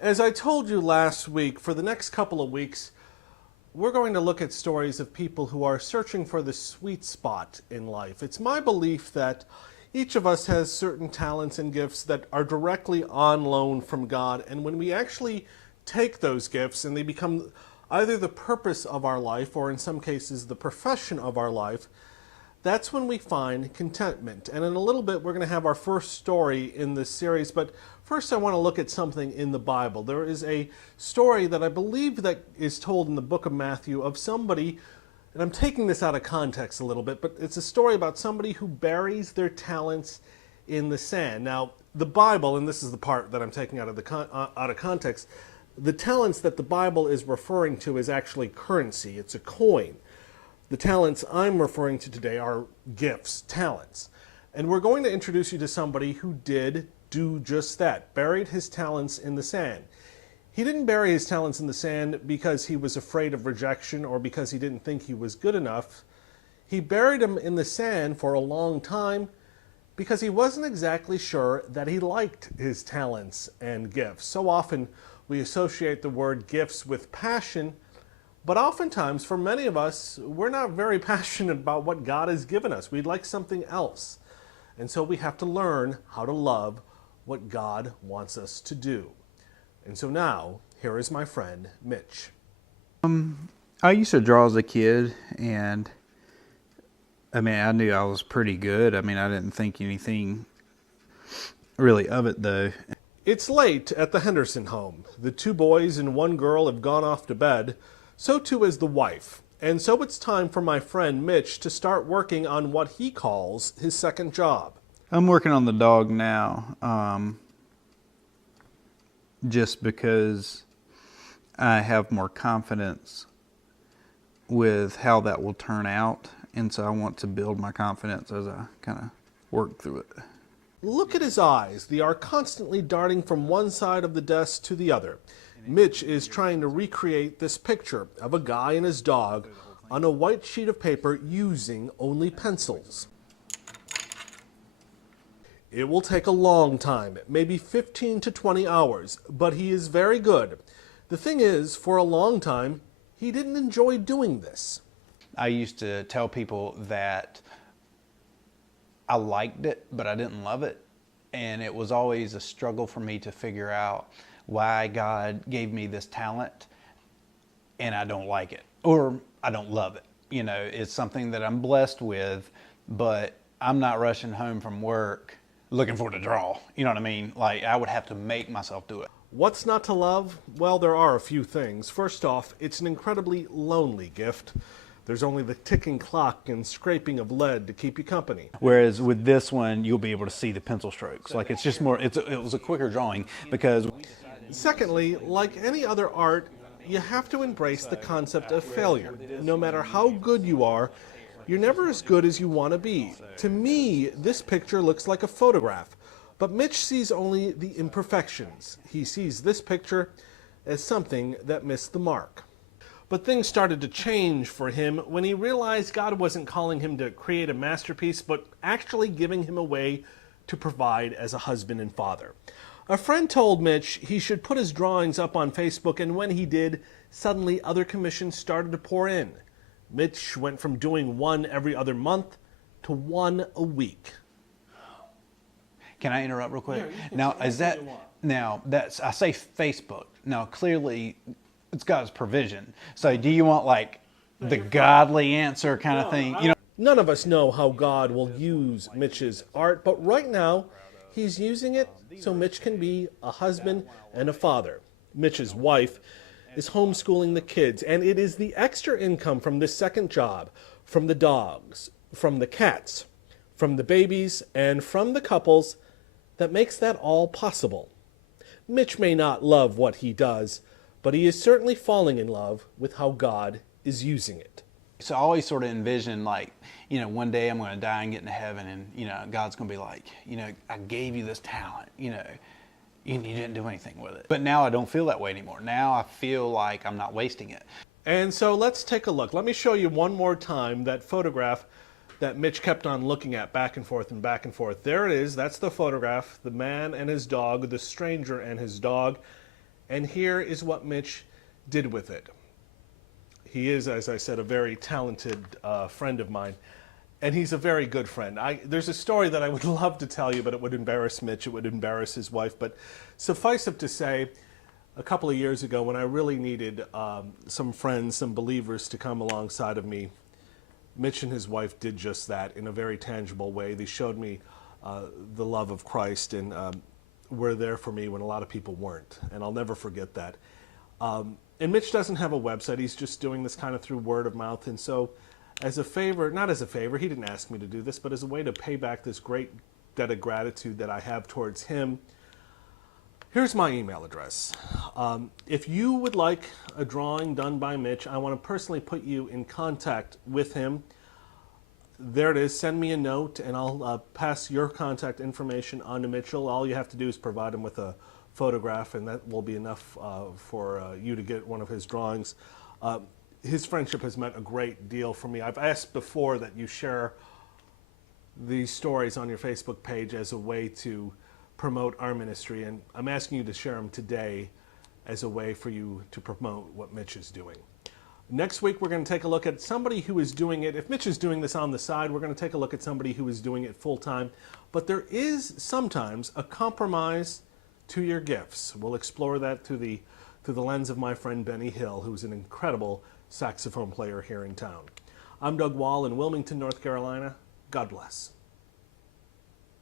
As I told you last week, for the next couple of weeks, we're going to look at stories of people who are searching for the sweet spot in life. It's my belief that each of us has certain talents and gifts that are directly on loan from God, and when we actually take those gifts and they become either the purpose of our life or in some cases the profession of our life, that's when we find contentment. And in a little bit, we're going to have our first story in this series. But first, I want to look at something in the Bible. There is a story that I believe that is told in the book of Matthew of somebody, and I'm taking this out of context a little bit, but it's a story about somebody who buries their talents in the sand. Now, the Bible, and this is the part that I'm taking out of context, the talents that the Bible is referring to is actually currency. It's a coin. The talents I'm referring to today are gifts, talents. And we're going to introduce you to somebody who did do just that, buried his talents in the sand. He didn't bury his talents in the sand because he was afraid of rejection or because he didn't think he was good enough. He buried them in the sand for a long time because he wasn't exactly sure that he liked his talents and gifts. So often we associate the word gifts with passion, but oftentimes, for many of us, we're not very passionate about what God has given us. We'd like something else. And so we have to learn how to love what God wants us to do. And so now, here is my friend, Mitch. I used to draw as a kid, and I knew I was pretty good. I didn't think anything really of it, though. It's late at the Henderson home. The two boys and one girl have gone off to bed. So too is the wife. And so it's time for my friend Mitch to start working on what he calls his second job. I'm working on the dog now, just because I have more confidence with how that will turn out. And so I want to build my confidence as I kind of work through it. Look at his eyes. They are constantly darting from one side of the desk to the other. Mitch is trying to recreate this picture of a guy and his dog on a white sheet of paper using only pencils. It will take a long time, maybe 15 to 20 hours, but he is very good. The thing is, for a long time, he didn't enjoy doing this. I used to tell people that I liked it, but I didn't love it. And it was always a struggle for me to figure out why God gave me this talent and I don't like it or I don't love it. It's something that I'm blessed with, but I'm not rushing home from work looking for it to draw. You know what I mean? Like, I would have to make myself do it. What's not to love? Well, there are a few things. First off, it's an incredibly lonely gift. There's only the ticking clock and scraping of lead to keep you company. Whereas with this one, you'll be able to see the pencil strokes. Like, it's just more, it was a quicker drawing because... Secondly, like any other art, you have to embrace the concept of failure. No matter how good you are, you're never as good as you want to be. To me, this picture looks like a photograph, but Mitch sees only the imperfections. He sees this picture as something that missed the mark. But things started to change for him when he realized God wasn't calling him to create a masterpiece, but actually giving him a way to provide as a husband and father. A friend told Mitch he should put his drawings up on Facebook, and when he did, suddenly other commissions started to pour in. Mitch went from doing one every other month to one a week. Can I interrupt real quick? Now, is that, now that's, I say Facebook. Now, clearly, it's God's provision. So do you want like the godly answer kind of thing? None of us know how God will use Mitch's art, but right now, he's using it so Mitch can be a husband and a father. Mitch's wife is homeschooling the kids, and it is the extra income from this second job, from the dogs, from the cats, from the babies, and from the couples that makes that all possible. Mitch may not love what he does, but he is certainly falling in love with how God is using it. So I always sort of envision like, one day I'm going to die and get into heaven and, God's going to be like, I gave you this talent, and you didn't do anything with it. But now I don't feel that way anymore. Now I feel like I'm not wasting it. And so let's take a look. Let me show you one more time that photograph that Mitch kept on looking at back and forth and back and forth. There it is. That's the photograph, the man and his dog, the stranger and his dog. And here is what Mitch did with it. He is, as I said, a very talented friend of mine, and he's a very good friend. There's a story that I would love to tell you, but it would embarrass Mitch, it would embarrass his wife. But suffice it to say, a couple of years ago, when I really needed some friends, some believers to come alongside of me, Mitch and his wife did just that in a very tangible way. They showed me the love of Christ, and were there for me when a lot of people weren't. And I'll never forget that. And Mitch doesn't have a website. He's just doing this kind of through word of mouth. And so as a favor, not as a favor, he didn't ask me to do this, but as a way to pay back this great debt of gratitude that I have towards him, here's my email address. If you would like a drawing done by Mitch, I want to personally put you in contact with him. There it is. Send me a note, and I'll pass your contact information on to Mitchell. All you have to do is provide him with a photograph, and that will be enough for you to get one of his drawings. His friendship has meant a great deal for me. I've asked before that you share these stories on your Facebook page as a way to promote our ministry, and I'm asking you to share them today as a way for you to promote what Mitch is doing. Next week, we're going to take a look at somebody who is doing it. If Mitch is doing this on the side, we're going to take a look at somebody who is doing it full-time. But there is sometimes a compromise to your gifts. We'll explore that through the lens of my friend Benny Hill, who's an incredible saxophone player here in town. I'm Doug Wahl in Wilmington, North Carolina. God bless.